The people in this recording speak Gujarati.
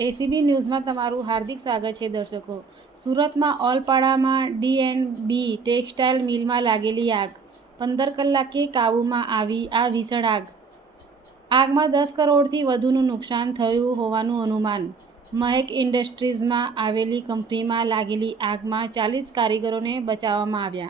એસીબી ન્યૂઝમાં તમારું હાર્દિક સ્વાગત છે, દર્શકો. સુરતમાં ઓલપાડામાં ડી બી ટેક્સટાઇલ મિલમાં લાગેલી આગ. પંદર કલાકે કાબૂમાં આવી આ ભીષણ આગ. આગમાં દસ કરોડથી વધુનું નુકસાન થયું હોવાનું અનુમાન. મહેક ઇન્ડસ્ટ્રીઝમાં આવેલી કંપનીમાં લાગેલી આગમાં ચાલીસ કારીગરોને બચાવવામાં આવ્યા.